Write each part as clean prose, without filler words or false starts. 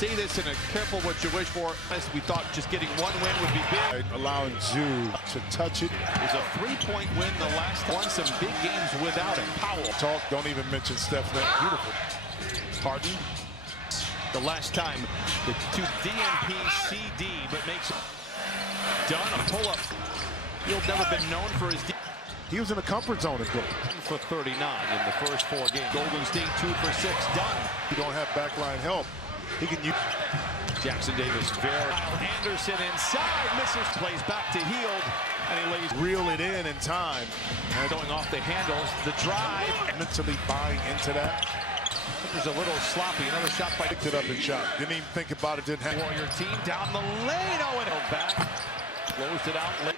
say this and careful what you wish for. As we thought just getting one win would be big. Allowing Zoo to touch it. It was a 3-point win the last time. Won some big games without him. Powell. Talk, don't even mention Steph. Beautiful. Harden. The last time the two DNP CD, but makes it done. A pull-up. He'll never been known for his. He was in the comfort zone of goal. For 39 in the first 4 games. Golden State 2 for 6. Done. You don't have backline help. He can use. Jackson Davis. Very. Anderson inside. Misses. Plays back to Hield. And he lays. Reel it in time. And going off the handles. The drive. Mentally buying into that. There's a little sloppy. Another shot by. Picked it up and shot. Didn't even think about it. Didn't have. Warrior team down the lane. Oh, and held back. Closed it out late.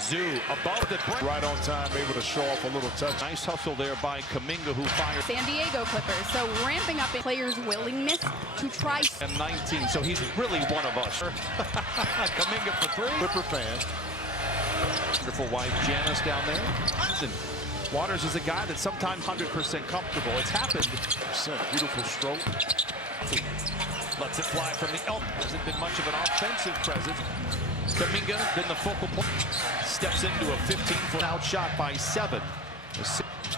Zoo above the break. Right on time, able to show off a little touch. Nice hustle there by Kuminga, who fired. San Diego Clippers, so ramping up in players' willingness to try. And 19, so he's really one of us. Kuminga for 3. Clipper fan. Wonderful wife Janice down there. And Waters is a guy that's sometimes 100% comfortable. It's happened. Beautiful stroke. Lets it fly from the elbow. Hasn't been much of an offensive presence. Kuminga been the focal point. Steps into a 15-foot out shot by 7.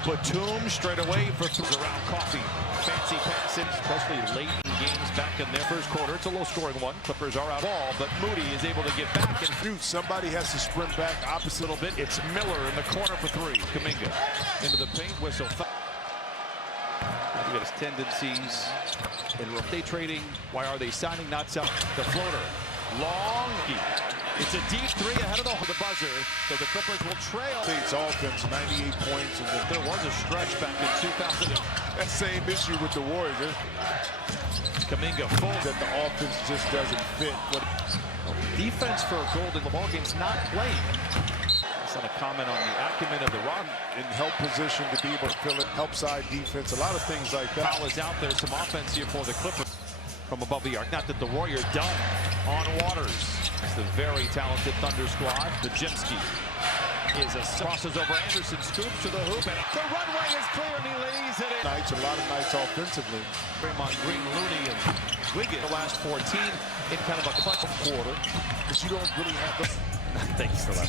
Batum straight away for around Coffee. Fancy pass in, especially late in games back in their first quarter. It's a low-scoring one. Clippers are out ball, but Moody is able to get back and somebody has to sprint back opposite. A little bit. It's Miller in the corner for 3. Kuminga into the paint. Whistle. Look at his tendencies in day trading. Why are they signing? Not selling. The floater. Long. It's a deep 3 ahead of the buzzer, so the Clippers will trail. State's offense, 98 points. And there was a stretch back in 2000. That same issue with the Warriors. Kuminga full. That the offense just doesn't fit. Defense for Golden. The ball game's not playing. That's not a comment on the acumen of the Rock. In help position to be able to fill it. Help side defense. A lot of things like that. Foul is out there. Some offense here for the Clippers. From above the arc. Not that the Warriors done on Waters. It's the very talented Thunder squad. Bajinski crosses over Anderson, scoops to the hoop, and the runway is clear, and he lays it in. A lot of nights offensively. Draymond Green, Looney, and Wiggins. The last 14 in kind of a clutch quarter. Because you don't really have the... Thanks for that.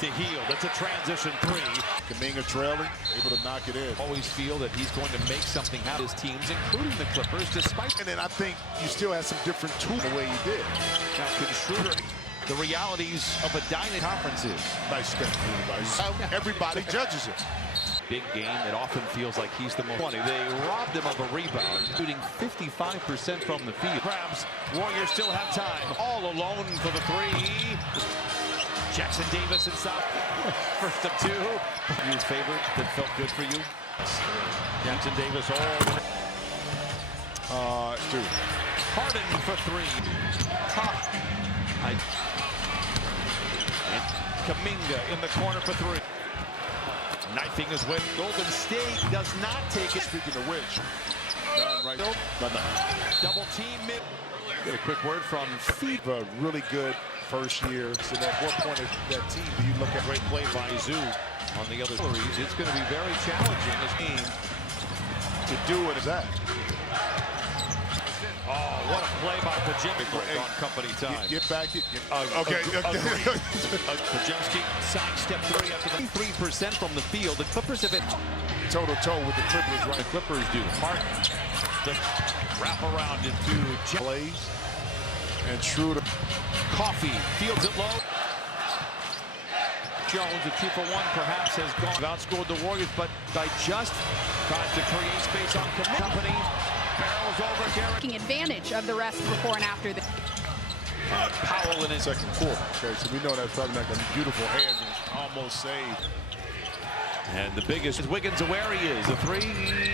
To Hield. That's a transition 3. Kuminga trailing, able to knock it in. Always feel that he's going to make something out of his teams, including the Clippers, despite. And then I think you still have some different tools the way you did. Now, Schroeder, the realities of a dynamic conference is. Nice step through. Everybody judges it. Big game. It often feels like he's the most. They robbed him of a rebound, shooting 55% from the field. Grabs. Warriors still have time. All alone for the 3. Jackson Davis inside. First of 2. Your favorite that felt good for you? Jackson Davis all. 2. Harden for 3. Kuminga in the corner for 3. Knifing his way. Golden State does not take it. Speaking of which, done right. Double team mid. Get a quick word from Feed. A really good first year. So at what point of that team do you look at? Great play by Zoo on the other threes. It's going to be very challenging this game to do it as that. Oh, what a play by Bajinski on company time. Get back. Okay. Bajinski sidestep 3 after the 3% from the field. The Clippers have been toe-to-toe with the Clippers. Right. The Clippers do. Harden. The wrap around into plays. And Schroeder. Coffee fields it low. Jones, a 2 for 1, perhaps has gone. Outscored the Warriors, but by just tries to create space on company. Barrels over Garrett. Taking advantage of the rest before and after the. Powell in his second quarter. Okay, so we know that's probably not going to be beautiful hands. Almost saved. And the biggest is Wiggins where he is. A 3,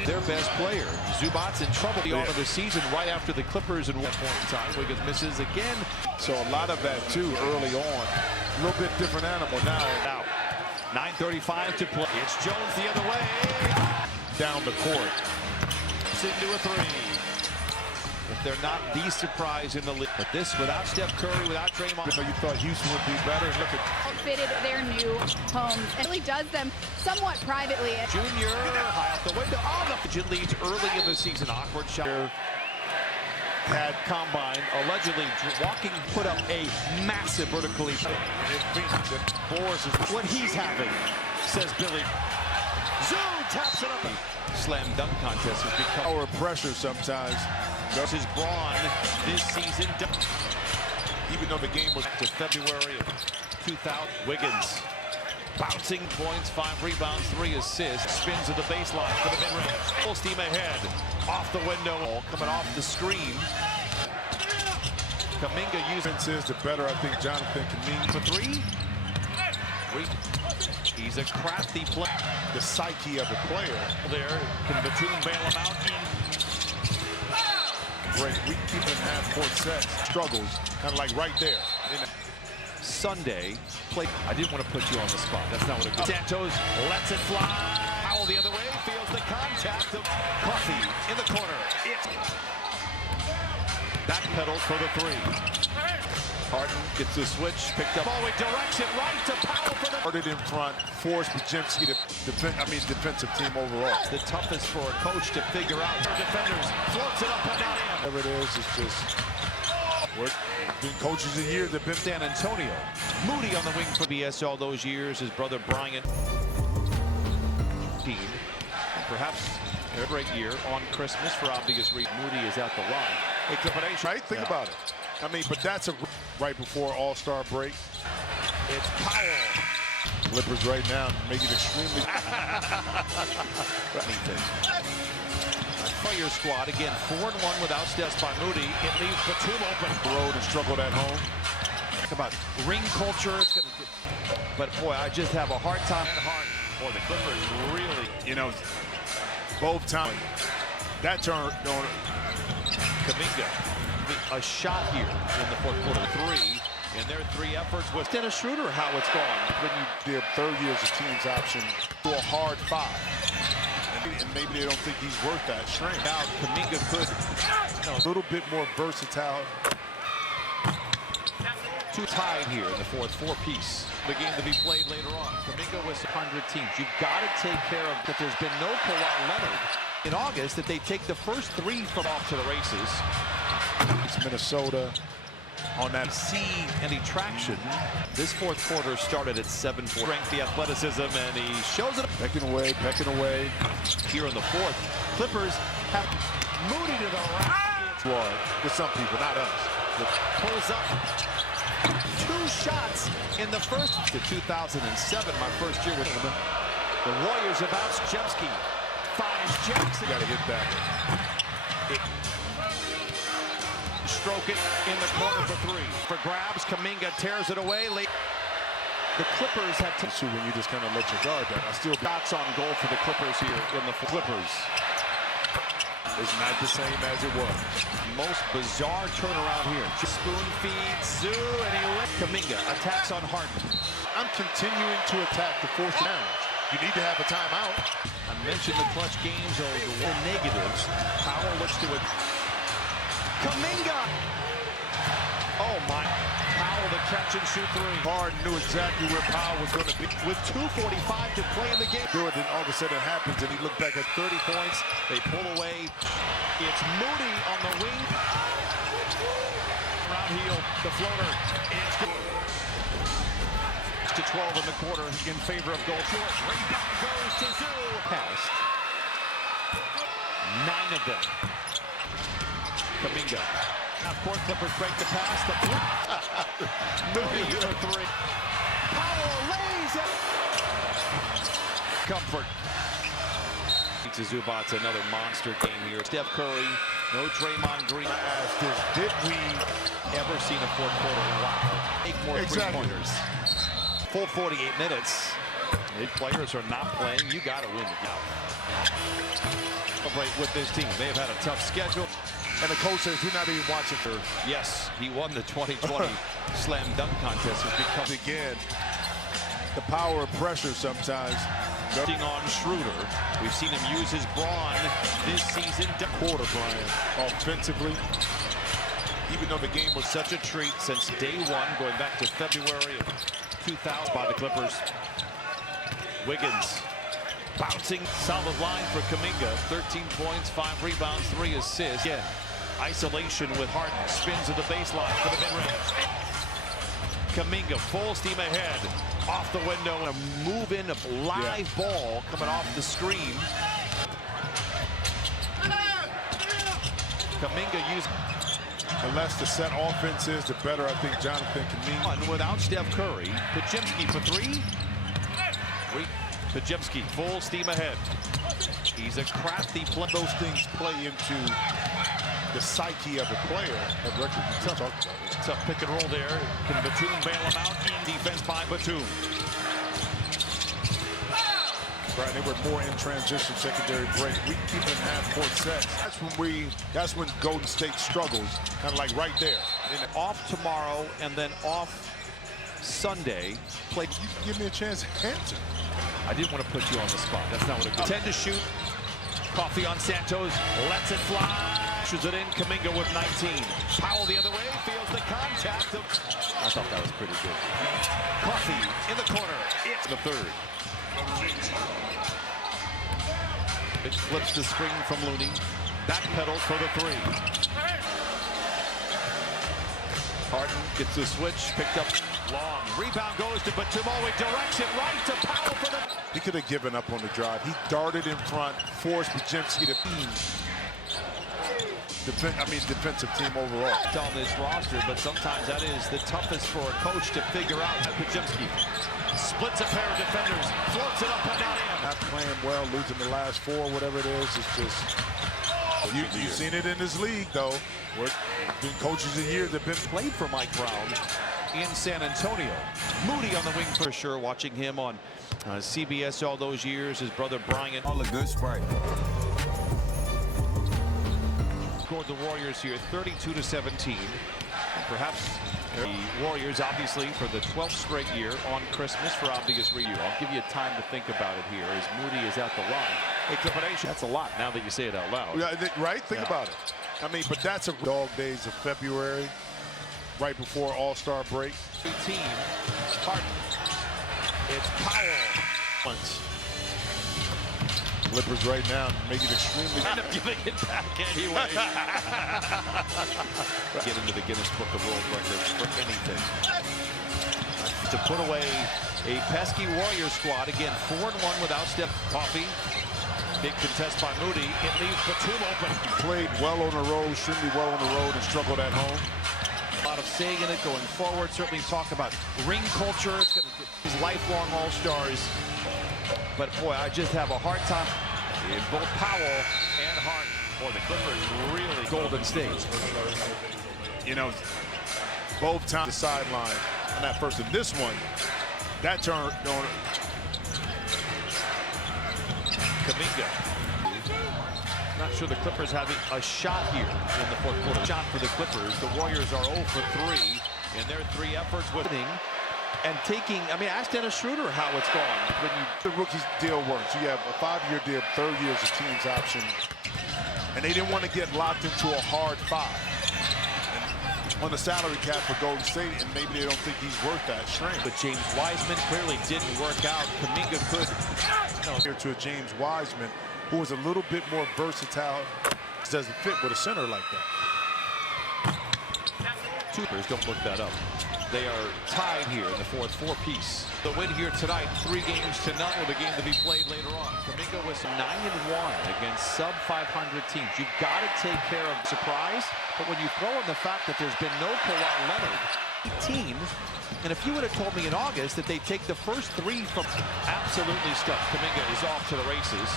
their best player. Zubac's in trouble the end of the season right after the Clippers at one point in time. Wiggins misses again. So a lot of that too early on. A little bit different animal now. 9:35 to play. It's Jones the other way. Down the court. Into a 3. if they're not the surprise in the league. But this without Steph Curry, without Draymond. Even though you thought Houston would be better, look at Outfitted their new homes. It really does them somewhat privately. Junior, high off the window. Oh, the Pigeon leads early in the season. Awkward shot. Had combine, allegedly walking, put up a massive vertically. Boris is What he's having, says Billy. Zoo taps it up. Slam dunk contest has become power pressure sometimes. This is Braun this season. Even though the game was To February of 2000. Wiggins bouncing points, 5 rebounds, 3 assists. Spins to the baseline for the mid-range. Full steam ahead. Off the window, coming off the screen. Kuminga uses the better, I think, Jonathan Kuminga. for 3. He's a crafty player. The psyche of the player. There, can Batum bail him out? Great. We keep in half-court sets. Struggles, kind of like right there. Sunday, play. I didn't want to put you on the spot. That's not what it is. Santos lets it fly. Powell the other way, feels the contact of Coffey in the corner. Backpedals for the 3. Harden gets the switch, picked up. Oh, he directs it right to Powell for the. Started in front, forced Podziemski to defensive team overall. The toughest for a coach to figure out. Defenders floats it up and not in. Whatever it is, it's just what been coaches of years have been. San Antonio. Moody on the wing for BS all those years. His brother Bryant. Perhaps a great year on Christmas for obvious reasons. Moody is at the line. Hey, combination. Right? Think about it. I mean, but that's right before All-Star break. It's Powell. Clippers right now make it extremely. Player squad again 4-1 without steps by Moody. It leaves Batum open. Road and struggled at home. Talk about ring culture. But boy, I just have a hard time. Boy, the Clippers really, Both times. That turn. Kuminga, a shot here in the fourth quarter. 3, and their 3 efforts with Dennis Schroeder. How it's gone When you did third year as a team's option to a hard 5. And maybe they don't think he's worth that strain. Now Kuminga could A little bit more versatile. 2 tied here in the fourth, 4-piece. The game to be played later on. Kuminga was 100 teams. You've got to take care of that. There's been no Kawhi Leonard in August that they take the first 3 from off to the races. It's Minnesota on that. See any traction. This fourth quarter started at 7-4. Strength, the athleticism, and he shows it. Pecking away. Here in the fourth, Clippers have Moody to the right. Well, with some people, not us. Pulls up 2 shots in the first. To 2007, my first year with them. The Warriors about Podziemski. Finds Jackson. Got to hit that. Stroke it in the corner for 3. For grabs, Kuminga tears it away. The Clippers have to. So when you just kind of let your guard down, I still. Shots on goal for the Clippers here in the Clippers. It's not the same as it was. Most bizarre turnaround here. Spoon feeds Zoo, and he let Kuminga attacks on Harden. I'm continuing to attack the fourth challenge. You need to have a timeout. I mentioned the clutch games or the negatives. Powell looks to it. Kuminga! Oh my. Powell the catch and shoot 3. Harden knew exactly where Powell was going to be. With 2:45 to play in the game. Do it, then all of a sudden it happens, and he looked back at 30 points. They pull away. It's Moody on the wing. Round heel, the floater. It's good. To 12 in the quarter in favor of goal. Short. Rebound goes to Zoo. Passed. 9 of them. Kuminga. Of course, Clippers break the pass. Moody for 3. Powell lays it. Comfort. To Zubats, another monster game here. Steph Curry, no Draymond Green. Did we Ever seen a fourth quarter? Wow. Make more three-pointers. Full 48 minutes. If players are not playing, you got to win the game. Celebrate with this team. They have had a tough schedule. And the coach says, we're not even watching for. Yes, he won the 2020 slam dunk contest. Has become Again, the power of pressure sometimes Working on Schroeder. We've seen him use his brawn this season. Quarter, Brian, offensively. Even though the game was Such a treat since day one, going back to February of 2000 by the Clippers. Wiggins bouncing solid line for Kuminga. 13 points, 5 rebounds, 3 assists. Again, isolation with Harden. Spins to the baseline for the mid-range. Kuminga full steam ahead. Off the window and a move in of live ball coming off the screen. Kuminga used. The less the set offense is, the better I think Jonathan Kuminga. One without Steph Curry. Podziemski for 3. Podziemski full steam ahead. He's a crafty player. Those things play into the psyche of a player. Tough pick and roll there. Can Batum bail him out? Defense by Batum. Right, they were more in transition secondary break. We keep in half-court sets. That's when Golden State struggles, kind of like right there. Off tomorrow and then off Sunday. Play. You give me a chance to answer. I didn't want to put you on the spot. That's not what it goes. 10 to shoot. Coffee on Santos. Lets it fly. Shoots it in. Kuminga with 19. Powell the other way. Feels the contact. I thought that was pretty good. Coffee in the corner. It's the third. It flips the screen from Looney. Backpedals for the 3. Harden gets the switch. Picked up long. Rebound goes to Batum. He directs it right to Powell for the... He could have given up on the drive. He darted in front, forced Podziemski to... defensive team overall. On this roster, but sometimes that is the toughest for a coach to figure out. Podziemski splits a pair of defenders, floats it up and down in. Not playing well, losing the last 4, whatever it is. It's just... You've seen it in this league, though. Been coaches of years that been played for Mike Brown in San Antonio. Moody on the wing for sure. Watching him on CBS all those years. His brother Brian. All a good sprite. Scored the Warriors here 32-17. And perhaps the Warriors, obviously, for the 12th straight year on Christmas for obvious reasons. I'll give you time to think about it here as Moody is at the line. Hey, Clipper Nation, that's a lot now that you say it out loud. Yeah, right? Think about it. I mean, but that's a dog days of February, right before All-Star break. Team, Harden. It's Powell. Clippers right now make it extremely. End up giving it back anyway. Get into the Guinness Book of World Records for anything. To put away a pesky Warriors squad. Again, 4-1 without Steph. Coffee. Big contest by Moody. It leaves Batum open. Played well on the road, extremely well on the road, and struggled at home. A lot of saying in it going forward. Certainly talk about ring culture. It's going to be these lifelong All-Stars. But boy, I just have a hard time in both Powell and Harden. Boy, the Clippers really Golden State. You know, both times the sideline on that first. And this one, that turn on. Kuminga. Not sure the Clippers having a shot here in the fourth quarter. Shot for the Clippers. The Warriors are 0 for 3 in their 3 efforts with and taking. I mean, ask Dennis Schroeder how it's gone. When the rookie's deal works. You have a 5-year deal, 3rd year is a team's option, and they didn't want to get locked into a hard 5 on the salary cap for Golden State, and maybe they don't think he's worth that strain. But James Wiseman clearly didn't work out. Kuminga could. Here to a James Wiseman, who is a little bit more versatile, doesn't fit with a center like that. Troopers, don't look that up. They are tied here in the fourth, 4-piece. The win here tonight, 3 games to none with a game to be played later on. Kuminga was 9-1 against sub-500 teams. You've got to take care of surprise, but when you throw in the fact that there's been no Kawhi Leonard, 18, and if you would have told me in August that they take the first 3 from absolutely stuffed, Kuminga is off to the races.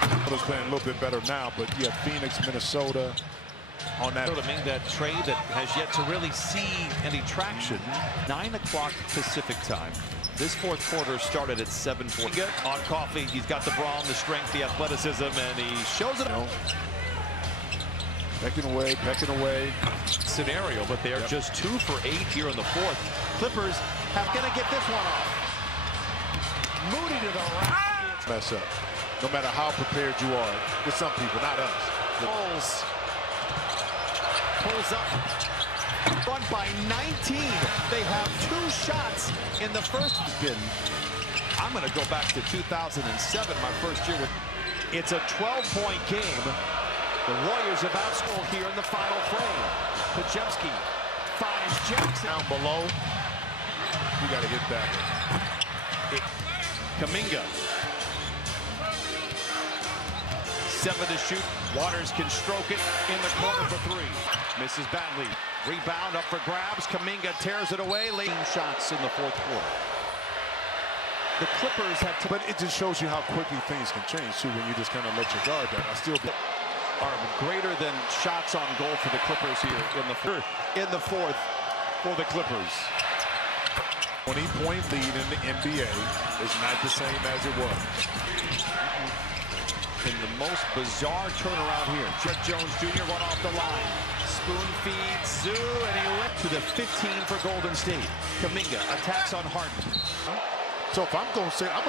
Minnesota's playing a little bit better now, but you have Phoenix, Minnesota on that. That trade that has yet to really see any traction. 9 o'clock Pacific time. This fourth quarter started at 7:40. On Coffee, he's got the brawn, the strength, the athleticism, and he shows it. Pecking away. Scenario, but they are just 2 for 8 here in the fourth. Clippers have gonna get this one off. Moody to the rack. mess up. No matter how prepared you are, with some people, not us. Pulls up. Run by 19. They have 2 shots in the first. I'm going to go back to 2007, my first year with. It's a 12-point game. The Warriors have outscored here in the final frame. Podziemski finds Jackson. Down below, you got to hit that. Kuminga. 7 to shoot. Waters can stroke it in the corner for 3. Misses badly. Rebound up for grabs. Kuminga tears it away. Late shots in the fourth quarter. The Clippers have to. But it just shows you how quickly things can change too when you just kind of let your guard down. I still are greater than shots on goal for the Clippers here in the fourth for the Clippers. 20-point lead in the NBA is not the same as it was. In the most bizarre turnaround here. Chet Jones Jr. run off the line. Spoon feeds Zoo, and he went to the 15 for Golden State. Kuminga attacks on Harden. So if I'm going to say, I'm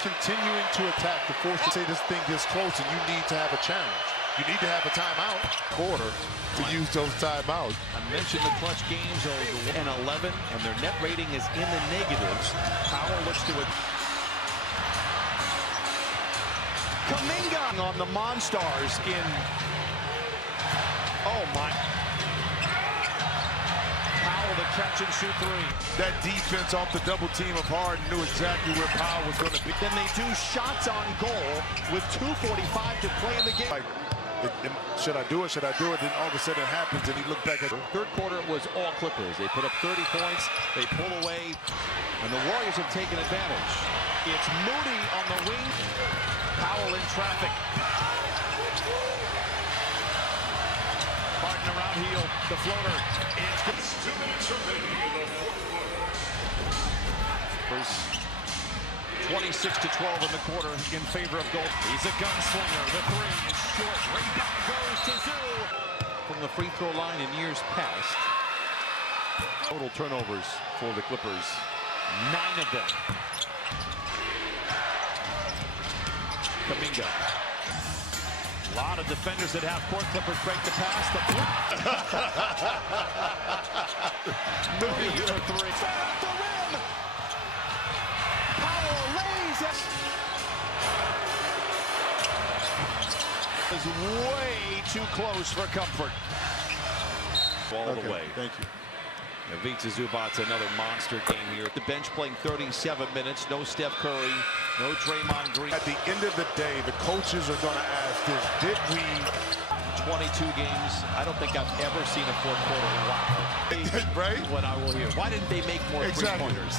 continuing to attack the force to say this thing gets close, and you need to have a challenge. You need to have a timeout quarter to use those timeouts. I mentioned the clutch games over and 11, and their net rating is in the negatives. Powell looks to it. Kuminga on the Monstars in. Oh my. Powell the catch and shoot 3. That defense off the double team of Harden knew exactly where Powell was going to be. Then they do shots on goal with 2:45 to play in the game. Like, should I do it? Should I do it? Then all of a sudden it happens, and he looked back at. Third quarter was all Clippers. They put up 30 points. They pull away, and the Warriors have taken advantage. It's Moody on the wing. Powell in traffic. Harden around heel. The floater. It's good. 2 minutes remaining in the fourth quarter. 26-12 in the quarter in favor of Gold. He's a gunslinger. The 3 is short. Rebound goes to Zoo. From the free throw line in years past. Total turnovers for the Clippers. 9 of them. Kuminga. A lot of defenders that have court. Clippers break the pass. Moody for 3. Off the rim. Powell lays it. Is way too close for comfort. All the way. Thank you. Ivica Zubac's another monster game here. The bench playing 37 minutes. No Steph Curry. No Draymond Green. At the end of the day, the coaches are going to ask this: did we? 22 games. I don't think I've ever seen a fourth quarter. Wow. Right? What I will hear. Why didn't they make more Exactly. three-pointers?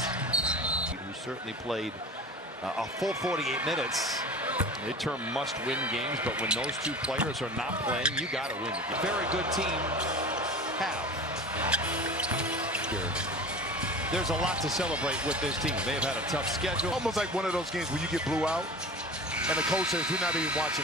Who certainly played a full 48 minutes. They term must-win games, but when those two players are not playing, you got to win. Very good team. There's a lot to celebrate with this team. They've had a tough schedule. Almost like one of those games where you get blew out, and the coach says, "We're not even watching."